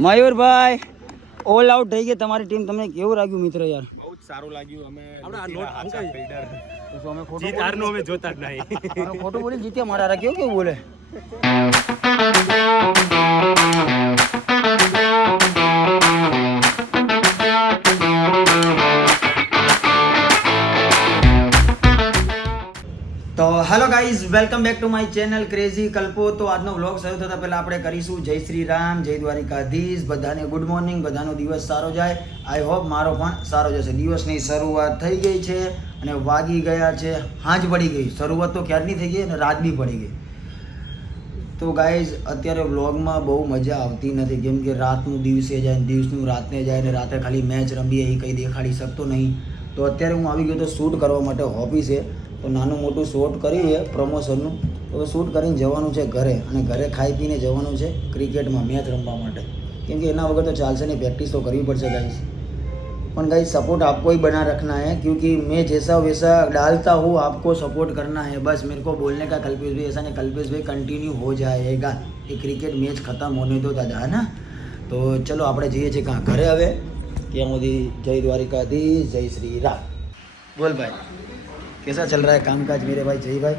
મયુરભાઈ all out થઈ ગઈ તમારી ટીમ. તમને કેવું લાગ્યું મિત્ર યાર? બહુ જ સારું લાગ્યું. અમે જોતા જ નહીં. ખોટું બોલી જીત્યા મારા કેવું બોલે. તો hello guys, welcome back to my channel crazy Kalpo. તો આજનો વ્લોગ શરૂ થતાં પહેલાં આપણે કરીશું જય શ્રી રામ, જય દ્વારિકાધીશ. બધાને ગુડ મોર્નિંગ, બધાનો દિવસ સારો જાય. આઈ હોપ મારો પણ સારો જશે. દિવસની શરૂઆત થઈ ગઈ છે અને વાગી ગયા છે હાંજ પડી ગઈ. શરૂઆત તો ક્યારની થઈ ગઈ અને રાત બી પડી ગઈ. તો ગાઈઝ અત્યારે વ્લોગમાં બહુ મજા આવતી નથી, કેમ કે રાતનું દિવસે જાય, દિવસનું રાતને જાય ને રાતે ખાલી મેચ રમીએ એ કંઈ દેખાડી શકતો નહીં. તો અત્યારે હું આવી ગયો તો શૂટ કરવા માટે ઓફિસે. તો નાનું મોટું શૂટ કર્યું છે પ્રમોશનનું. તો શૂટ કરીને જવાનું છે ઘરે, અને ઘરે ખાઈ પીને જવાનું છે ક્રિકેટમાં મેચ રમવા માટે, કેમ કે એના વગર તો ચાલશે નહીં. પ્રેક્ટિસ તો કરવી પડશે ગાઈસ. પણ गाइस सपोर्ट आपको ही बना रखना है, क्योंकि मैं जैसा वैसा डालता हूँ आपको सपोर्ट करना है. बस मेरे को बोलने का कल्पेश भाई ऐसा नहीं, कल्पेश भाई कंटिन्यू हो जाएगा. ये क्रिकेट मैच खत्म होने दो दादा, है ना. तो चलो આપણે જઈએ છીએ કાં ઘરે હવે. ત્યાં સુધી જય દ્વારિકાધીશ, જય શ્રી રામ. બોલ ભાઈ, कैसा चल रहा है कामकाज मेरे भाई जय भाई?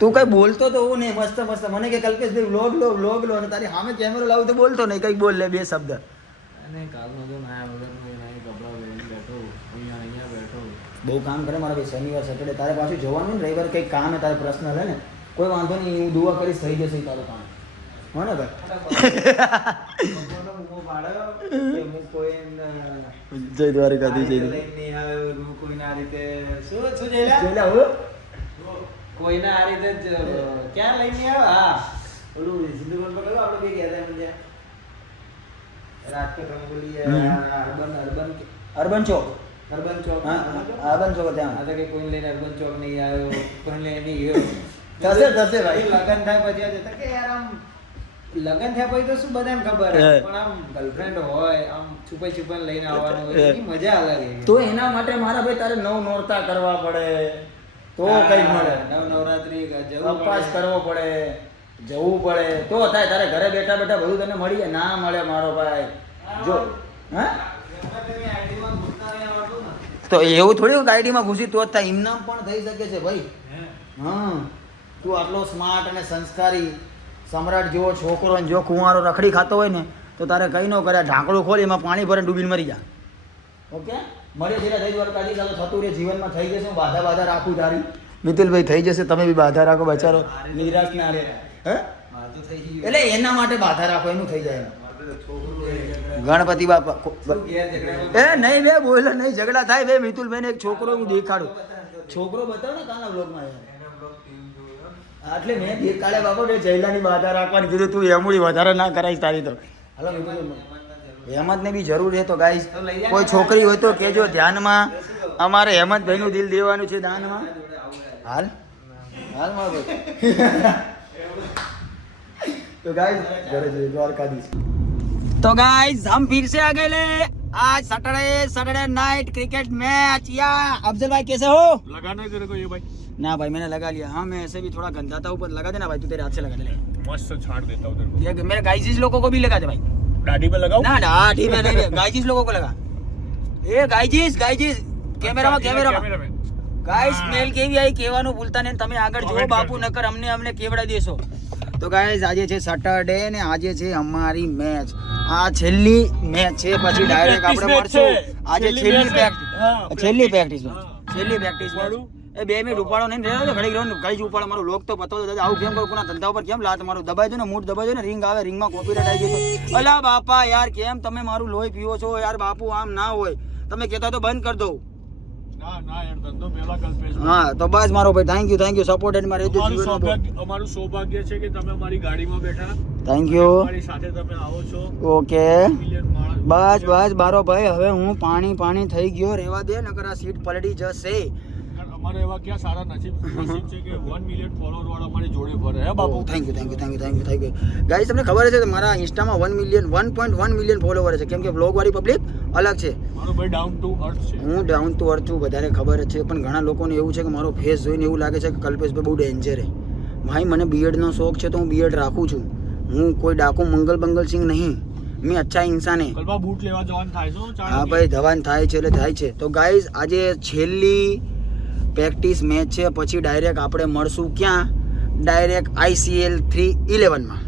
તું કઈ બોલતો તો હું નહીં, મસ્ત મસ્ત મને કે કલ્પેશ ભાઈ વ્લોગ લો અને તારી સામે કેમેરો લાવું તો બોલતો નહીં, કઈક બોલ લે બે શબ્દ. બહુ કામ કરે મારા ભાઈ. શનિવાર સેટરડે તારે પાછું જવાનું ને, રવિવાર કંઈક કામ હે તારે પર્સનલ હે ને, કોઈ વાંધો નહીં, હું દુઆ કરીશ થઈ જશે તારું કામ, હો ને ભાઈ. જય દ્વારકાધીશ. કોઈને આ રીતે ક્યાં લઈને આવ્યો? હા, ઓલું સિંધુવન પર ગયો આપણે બે ગયા હતા રાજકોટ રંગોલી અર્બન ચોક. હા અર્બન ચોક ત્યાં આ તો કે કોઈ લઈને અર્બન ચોક નહીં આવ્યો, કોઈ લઈને નહીં થશે ભાઈ. લગન થાય પછી જતા કે યાર આમ લગન થયા પછી તો શું બધાને ખબર હે, પણ આમ ગર્લફ્રેન્ડ હોય આમ છુપાઈ લઈને આવવાનું હોય એની મજા અલગ. તો એના માટે મારા ભાઈ તારે નોરતા કરવા પડે, તો કઈ મળે. નવરાત્રી ઉપવાસ કરવો પડે, જવું પડે, તો થાય. તારે ઘરે બેઠા બધું તને મળી જાય. ના મળે મારો ભાઈ. જો હા તો એવું થોડી ગાડીમાં ઘૂસી તો જ થાય. ઇનામ પણ થઈ શકે છે ભાઈ. હા, તું આટલો સ્માર્ટ અને સંસ્કારી સમ્રાટ જેવો છોકરો, જો કુંવારો રખડી ખાતો હોય ને તો તારે કંઈ ન કરે, ઢાંકણું ખોલી એમાં પાણી ભરે ડૂબીને મરી જા. ઓકે, મળીએ જઈને જય દ્વારકાધીશ. ચાલો થતું રહે, જીવનમાં થઈ જશે. હું બાધા રાખું તારી. મિતુલભાઈ થઈ જશે, તમે બી બાધા રાખો, બચારો નિરાશ ના રહે. હે એટલે એના માટે બાધા રાખો, એનું થઈ જાય. ગણપતિ બાપા એ નહીં બે બોલે નહીં, ઝઘડા થાય બે. મિતુલભાઈ ને એક છોકરો હું દેખાડું, છોકરો બતાવ ને કાના બ્લોગમાં એટલે મેં દેખાડે બાપા બે જયલાની બાધા રાખવાની કીધું. તું એમુડી વધારે ના કરાઈશ તારી તો. હાલો હેમંતને બી જરૂર છે તો ગાઈસ, કોઈ છોકરી હોય તો કેજો ધ્યાનમાં. અમારે હેમંતભાઈનું દિલ દેવાનું છે દાનમાં. હાલ મારો ભાઈ. तो गाइस जय द्वारकाधीश. तो गाइस हम फिर से आ गए आज सैटरडे नाइट क्रिकेट मैच. या अफजल भाई कैसे हो? लगाना है तेरे को ये भाई? ना भाई मैंने लगा लिया. हाँ मैं ऐसे भी थोड़ा गंदा था, ऊपर लगा देना भाई. तू तेरे हाथ से लगा दे. मस्त छाट देता हूँ तेरे को. ये मेरे गाइजिस लोगों को भी लगा दे भाई. दाढ़ी पे लगाओ ना दाढ़ी में नहीं, गाइजिस लोगों को लगा. ए गाइजिस कैमरा में गाइस મેલ કેવી આવી કહેવાનું ભૂલતા નહીં. તમે આગળ જો બાપુ, નકર અમને કેવડા દેશો. તો ગાઈસ આજે છે સેટરડે ને આજે છે અમારી મેચ. આ છેલ્લી મેચ છે, પછી ડાયરેક્ટ આપણે મળશું. આજે છેલ્લી પ્રેક્ટિસ વાળું એ 2 મિનિટ ઉપાડો નહીં રહેતો ઘડી ગ્રાઉન્ડ કઈ ઉપાડો. મારો લોક તો પતો દાદા આવું કેમ કરું? કોના ધંધા ઉપર કેમ લાત મારું? દબાઈ દો ને, મૂડ દબાઈ દો ને, રિંગ આવે, રિંગમાં કોપીરાઇટ આવી ગયો. અલા બાપા યાર, કેમ તમે મારું લોહી પીવો છો યાર? બાપુ આમ ના હોય, તમે કહેતા તો બંધ કરી દો. હા તો બસ મારો ભાઈ, થેન્ક યુ સપોર્ટેડ માં રહેજો. અમારું સૌભાગ્ય છે કે તમે અમારી ગાડીમાં બેઠા. Thank you. અમારી સાથે તમે આવો છો. ઓકે બસ મારો ભાઈ, હવે હું પાણી થઈ ગયો, રેવા દે, નકર આ સીટ પલટી જશે. અમારે એવા ક્યાં સારા નસીબ છે કે 1 મિલિયન ફોલોવર વાળા અમારી જોડે ફરે. હે બાપુ થેન્ક યુ ગાઈસ. તમને ખબર છે મારા ઇન્સ્ટામાં 1.1 મિલિયન ફોલોવર છે, કેમ કે વ્લોગ વાળી પબ્લિક અલગ છે. મારો ભાઈ ડાઉન ટુ અર્થ છે. હું ડાઉન ટુ અર્થ છું, બધાને ખબર જ છે. પણ ઘણા લોકોને એવું છે કે મારો ફેસ જોઈને એવું લાગે છે કે કલ્પેશભાઈ બહુ ડેન્જર છે. ભાઈ મને બીએડનો શોખ છે તો હું બીએડ રાખું છું. હું કોઈ ડાકુ મંગલ બંગલ સિંહ નહીં, મેં અચ્છા ઇન્સાન હે. કલબા બૂટ લેવા જવાનું થાય છે. હા ભાઈ ધવાન થાય છે એટલે થાય છે. તો ગાઈઝ આજે છેલ્લી પ્રેક્ટિસ મેચ છે, પછી ડાયરેક્ટ આપણે મળશું ક્યાં? ડાયરેક્ટ ICL 311 માં.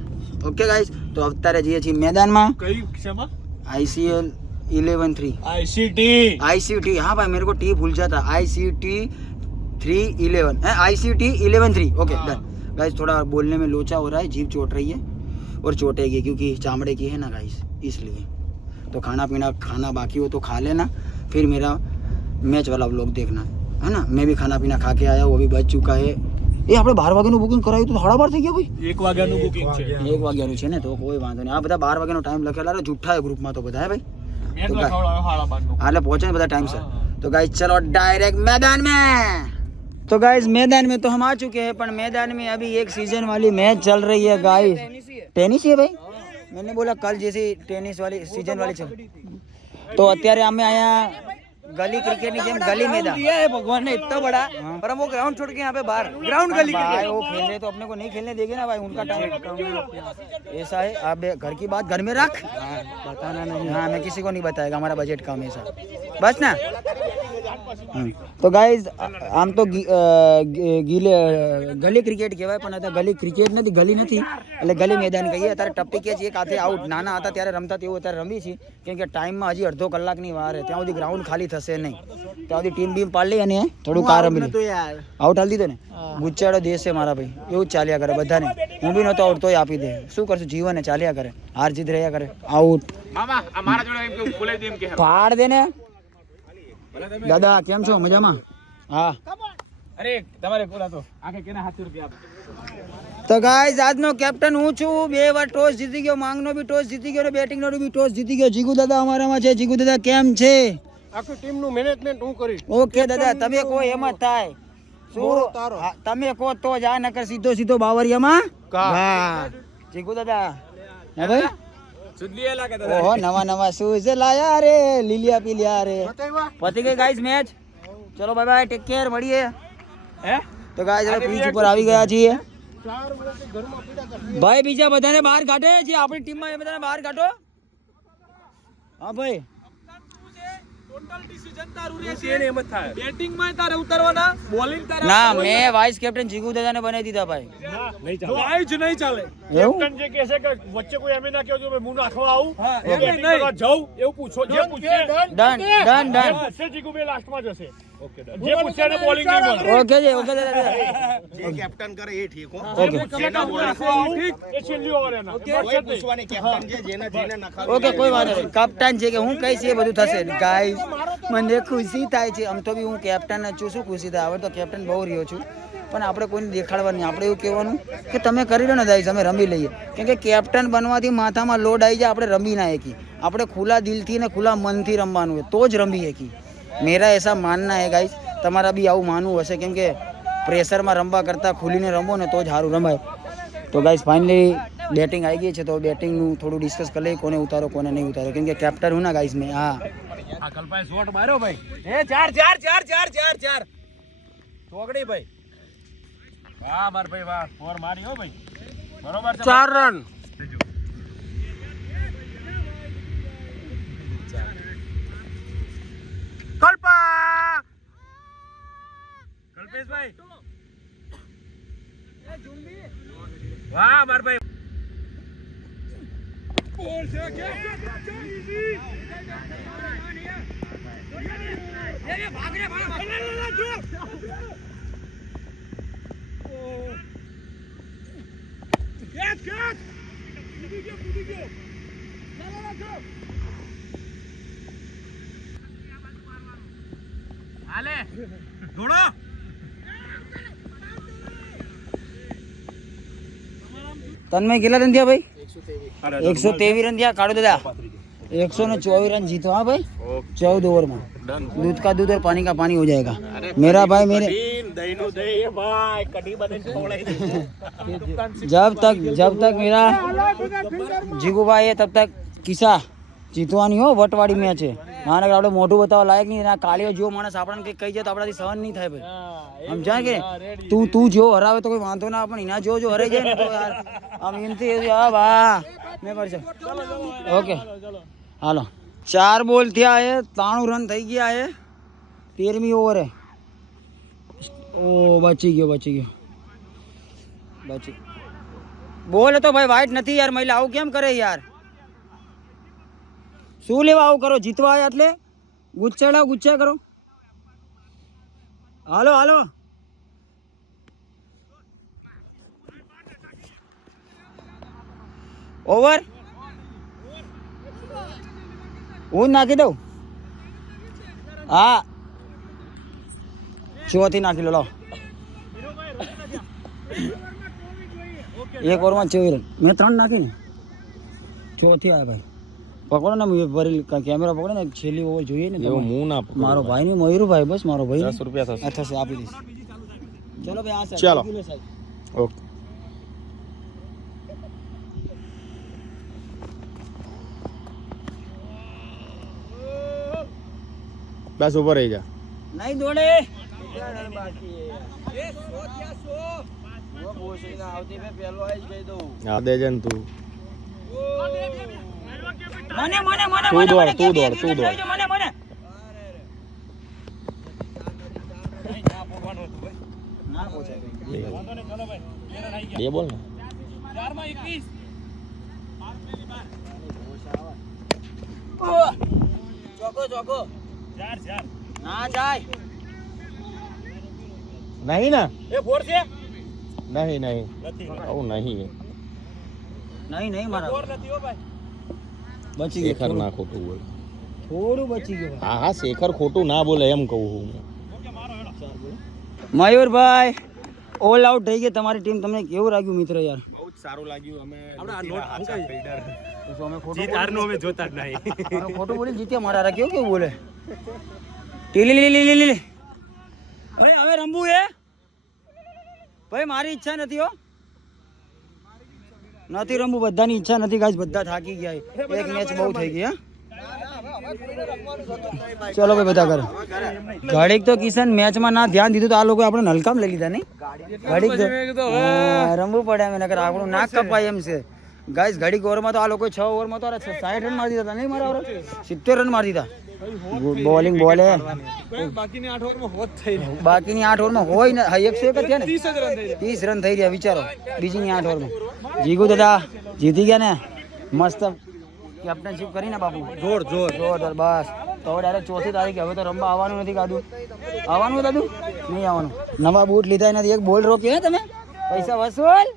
ઓકે ગાઈઝ, તો અત્યારે જઈએ છીએ મેદાનમાં. કઈ શેમાં? ICL 11-3 ICT. हाँ भाई मेरे को टी भूल जाता. ICT 311 ICT 11-3. Okay done guys. थोड़ा बोलने में लोचा हो रहा है, जीभ चोट रही है और चोटेगी क्योंकि चामड़े की है ना गाइस, इसलिए. तो खाना पीना खाना बाकी हो तो खा लेना, फिर मेरा मैच वाला व्लॉग देखना है ना. मैं भी खाना पीना खा के आया, वो भी बच चुका है. એ આપણે 12 વાગ્યાનું બુકિંગ કરાવ્યું તો 12:30 થઈ ગયા ભાઈ. 1 વાગ્યાનું બુકિંગ છે. 1 વાગ્યાનું છે ને, તો કોઈ વાંધો નહીં. આ બધા 12 વાગ્યાનો ટાઈમ લખેલા છે જુઠ્ઠા છે ગ્રુપમાં તો બધા હે ભાઈ. મેં તો ખવડાવ્યો 12:30. એટલે પહોંચે ને બધા टाइम सर. तो गाइस चलो डायरेक्ट मैदान में. तो गाइस मैदान में तो हम आ चुके हैं, पर मैदान में अभी एक सीजन वाली मैच चल रही है गाइस. टेनिस है भाई. मैंने बोला कल जैसी टेनिस वाली सीजन वाली चल. तो અત્યારે અમે આયા गली क्रिकेट ની જેમ गली मैदान दिया है भगवान ने इतना बड़ा, पर हम वो ग्राउंड छोड़ के यहाँ पे बाहर ग्राउंड गली क्रिकेट वो खेल रहे तो अपने को नहीं खेलने देंगे ना भाई. उनका टाइम ऐसा है. आप घर की बात घर में रख, बताना नहीं. हाँ मैं किसी को नहीं बताएगा, हमारा बजट कम है ऐसा बस ना. તો ગાઈઝ આમ તો ગલી ક્રિકેટ કહેવાય, પણ અત્યારે ગલી ક્રિકેટ નથી, ગલી નથી એટલે ગલી મેદાન કહીએ. અત્યારે ટપ્પી કેચ એક હાથે આઉટ. નાના હતા ત્યારે રમતા તેવું અત્યારે રમી છે, કેમ કે ટાઈમમાં હજી અડધો કલાકની વાર છે, ત્યાં સુધી ગ્રાઉન્ડ ખાલી થશે નહીં. ત્યાં સુધી ટીમ બીમ પાડી લઈ અને થોડું કાર રમી લે. આઉટ હાલ દીધો ને, ગુચ્ચાડો દેશ છે મારા ભાઈ, એવું જ ચાલ્યા કરે બધાને. હું બી નહોતો આઉટ તોય આપી દે. શું કરશું, જીવન ને ચાલ્યા કરે, હાર જીત રહ્યા કરે. આઉટ ફાડ દે ને. દાદા કેમ છો? મજામાં? હા. અરે તમારે બોલા તો આખે કેના 700 રૂપિયા આપે. તો ગાઈઝ આજનો કેપ્ટન હું છું. 2 વાર ટોસ જીતી ગયો, માંગનો બી ટોસ જીતી ગયો, બેટિંગ નો બી ટોસ જીતી ગયો. જીગુ દાદા અમારામાં છે. જીગુ દાદા કેમ છે? આખી ટીમ નું મેનેજમેન્ટ હું કરીશ. ઓકે દાદા, તમે કહો એમ જ થાય. શું તમે કહો તો જ, આ નકર સીધો સીધો બાવરિયામાં ઘા. જીગુ દાદા હે ભાઈ. ઓહો નવા નવા શૂઝ લાયા રે, લીલિયા પીલિયા રે. પતી ગઈ ગાઈઝ મેચ. ચલો બાય બાય, ટેક કેર, મળીએ. હે તો ગાઈઝ હવે પીચ ઉપર આવી ગયા છીએ ભાઈ. બીજા બધાને બહાર કાઢે જે આપણી ટીમમાં, એ બધાને બહાર કાઢો. હા ભાઈ ના, મેં વાઇસ કેપ્ટન જીગુ દાદાને બનાવી દીધા ભાઈ. નહીં ચાલે. કેપ્ટન જે કહે છે કે વચ્ચે કોઈ એમ ના કહો જો હું નાખવા આવું, જાઉં એવું પૂછો. જે પૂછે ડન ડન ડન. હશે જીગુભાઈ લાસ્ટમાં જશે. Okay done. જે પૂછે ને બોલિંગ નહીં મળે. ઓકે જી ઓકે દાદા. જે કેપ્ટન કરે એ ઠીક હો. જે પૂછે ને હું નાખવા આવું, એ છેલ્લી ઓવર એના. કોઈ પૂછવાની કેપ્ટન છે જેને જેને નખાવે. ઓકે કોઈ વાત નહીં. કપ્તાન છે કે હું કહીશ એ બધું થશે ગાઈસ. મને ખુશી થાય છે. આમ તો બી હું કેપ્ટન જ છું. શું ખુશી થાય? હવે તો કેપ્ટન બહુ રહ્યો છું, પણ આપણે કોઈને દેખાડવા નહીં. આપણે એવું કહેવાનું કે તમે કરી લો ને દાઈસ, અમે રમી લઈએ. કેમ કે કેપ્ટન બનવાથી માથામાં લોડ આવી જાય, આપણે રમી ના શકી. આપણે ખુલ્લા દિલથી ને ખુલ્લા મનથી રમવાનું હોય તો જ રમી શકી. મેરા એસા માનના હે ગાઈસ. તમારા બી આવું માનવું હશે, કેમ કે પ્રેશરમાં રમવા કરતાં ખુલીને રમો ને તો જ સારું રમાય. તો ગાઈસ ફાઇનલી બેટિંગ આવી ગઈ છે, તો બેટિંગનું થોડું ડિસ્કસ કરી લઈએ, કોને ઉતારો કોને નહીં ઉતારો. કેમ કે કેપ્ટન હું ના ગાઈસ મેં. હા આ કલ્પાએ શોટ માર્યો ભાઈ. એ 4 ચોકડી ભાઈ. વાહ માર ભાઈ વાહ, ફોર મારી હો ભાઈ. બરોબર છે. 4 રન. કલ્પા કલ્પેશભાઈ વાહ માર ભાઈ. હાલે ધોળો. તન્મય કેટલા રન થયા ભાઈ? 123 રન થયા. કાઢો દાદા 124 रन जीतो. हाँ भाई 14 ओवर में दूध का दूध और पानी का पानी हो जाएगा. मेरा भाई मेरे जब तक मेरा जीगू भाई है तब तक किसा जीतवानी हो. वटवाड़ी मैच है. માને આપણે મોઢું બતાવવા લાયક નહીં. એના કાળીઓ જેવો માણસ આપણને કંઈક કહી જાય તો આપણાથી સહન નહીં થાય ભાઈ. સમજાય કે તું જેવો હરાવે તો કોઈ વાંધો ના, પણ એના જેવો જો હરાઈ જાય ને તો યાર આમ એમથી હા વાહ મેં પર છે. ઓકે હાલો 4 બોલ થયા હે, 93 રન થઈ ગયા હે, 13મી ઓવર હે. ઓ બચી ગયો બોલ તો ભાઈ વાઇટ નથી યાર. મહિલા આવું કેમ કરે યાર? શું લેવા આવું કરો? જીતવા આવ્યા એટલે ગુચ્છા કરો. હાલો ઓવર હું નાખી દઉં. હા ચોથી નાખી લો. એક ઓવરમાં 24 રન. મેં 3 નાખી ને, ચોથી આવ્યા ભાઈ. પકડો ને ભરી કેમેરા પકડો ને, છેલ્લી ઓવર જોઈએ ને. મારો ભાઈ નહીં મયુરભાઈ, બસ મારો ભાઈ. 10 રૂપિયા થશે, આપી દઈશ. ચલો ભાઈ આ ચાલો ઓકે. બસ ઉપર રહી જા. નહીં દોડે. હા દે જન તું. મને તું દોડ. મને ના પહોંચાય. બે બોલ ને. ચોકો ના જાય. નહીં ને? એ ફોર છે નહીં નથી આવું નહીં. નહીં મારા ફોર નથી હો ભાઈ. બચી શેખર ગયું. ના ખોટું બોલે. થોડું બચી ગયું. હા શેખર ખોટું ના બોલે એમ કહું હું. મયુરભાઈ ઓલ આઉટ થઈ ગઈ તમારી ટીમ. તમને કેવું લાગ્યું મિત્ર યાર? બહુ જ સારું લાગ્યું. અમે જીત હારનો અમે જોતા જ નહીં. ખોટું બોલી જીત્યા. મારા કેવું બોલે? ટીલી અરે હવે રમવું એ ભાઈ? મારી ઈચ્છા નથી હો, નથી રમવું. બધાની ઈચ્છા નથી ગાઈસ, બધા થાકી ગયા. એક મેચ બહુ થઈ ગઈ. હા ચલો ભાઈ બધા કરે. ઘડીક તો કિશન મેચમાં ના ધ્યાન દીધું તો આ લોકો આપણે નલકામ લઈ લીધા નહીં. ઘડીક તો રમવું પડે એમ, નકર આપણું નાક કપાય એમ છે ગાઈસ. ઘડીક ઓવરમાં તો આ લોકો 6 ઓવરમાં તો 60 રન મારી દીધા નહીં. મારા ઓવર 70 રન મારી દીધા. બોલિંગ બોલે બાકીની 8 ઓવરમાં હોત થઈ રહી. બાકીની 8 ઓવરમાં હોય ને 101 જ થયા ને. 30 રન થઈ રહ્યા વિચારો બીજીની 8 ઓવરમાં. જીગુ દાદા જીતી ગયા ને મસ્ત કેપ્ટનશીપ કરીને બાપુ. જોરદાર. બસ તો ડાયરેક્ટ 4મી તારીખે હવે તો રમવા આવવાનું નથી. આવવાનું દાદુ નહીં આવવાનું. નવા બૂટ લીધા નથી. એક બોલ રોક્યો ને તમે, પૈસા વસૂલ.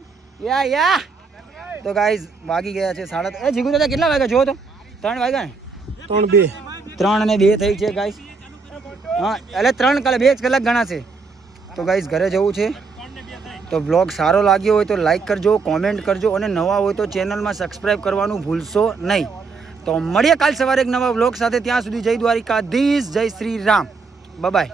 યા તો ગાઈઝ વાગી ગયા છે 3:30. એ જીગુ દાદા કેટલા વાગ્યા? જો તો 3 વાગ્યા ને. 3 અને 2 થઈ છે ગાઈઝ. હા એટલે 3 કાલે 2 કલાક ગણાશે. તો ગાઈઝ ઘરે જવું છે. તો બ્લોગ સારો લાગ્યો હોય તો લાઈક કરજો, કોમેન્ટ કરજો, અને નવા હોય તો ચેનલમાં સબસ્ક્રાઈબ કરવાનું ભૂલશો નહીં. તો મળીએ કાલ સવારે એક નવા બ્લોગ સાથે. ત્યાં સુધી જય દ્વારિકાધીશ, જય શ્રી રામ, બાય.